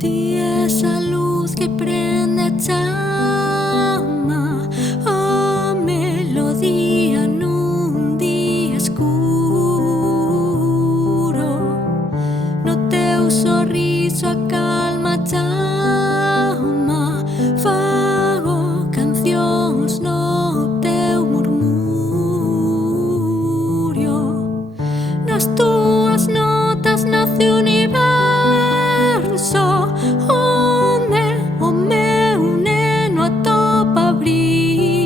Ti esa luz que prende a chama, a melodía nun día escuro. No teu sorriso a calma a chama, fago cancións no teu murmurio. Nas túas notas nace o universo, onde o meu neno atopa abrigo.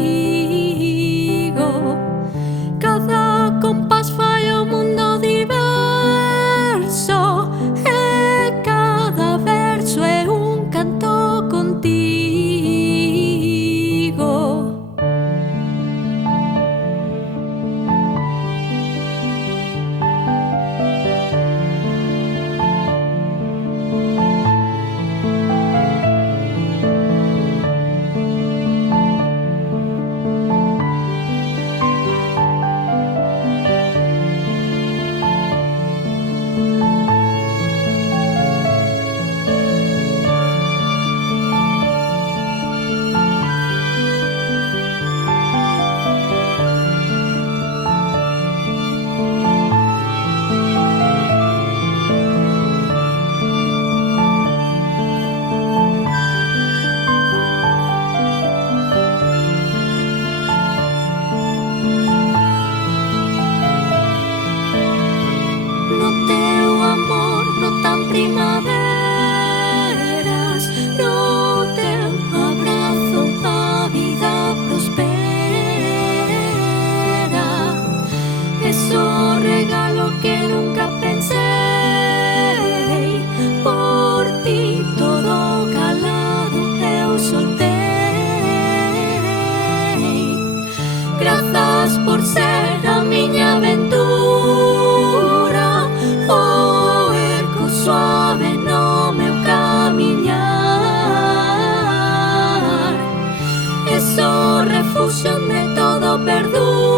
Cada compás fai o mundo diverso, e cada verso é un canto contigo. No teu amor brotan primaveras, no teu abrazo a vida prospera. Es o regalo que nunca pensei, por ti todo calado eu soltei. Grazas por ser a miña aventura, o eco suave no meu camiñar. Es o refuxio onde todo perdura.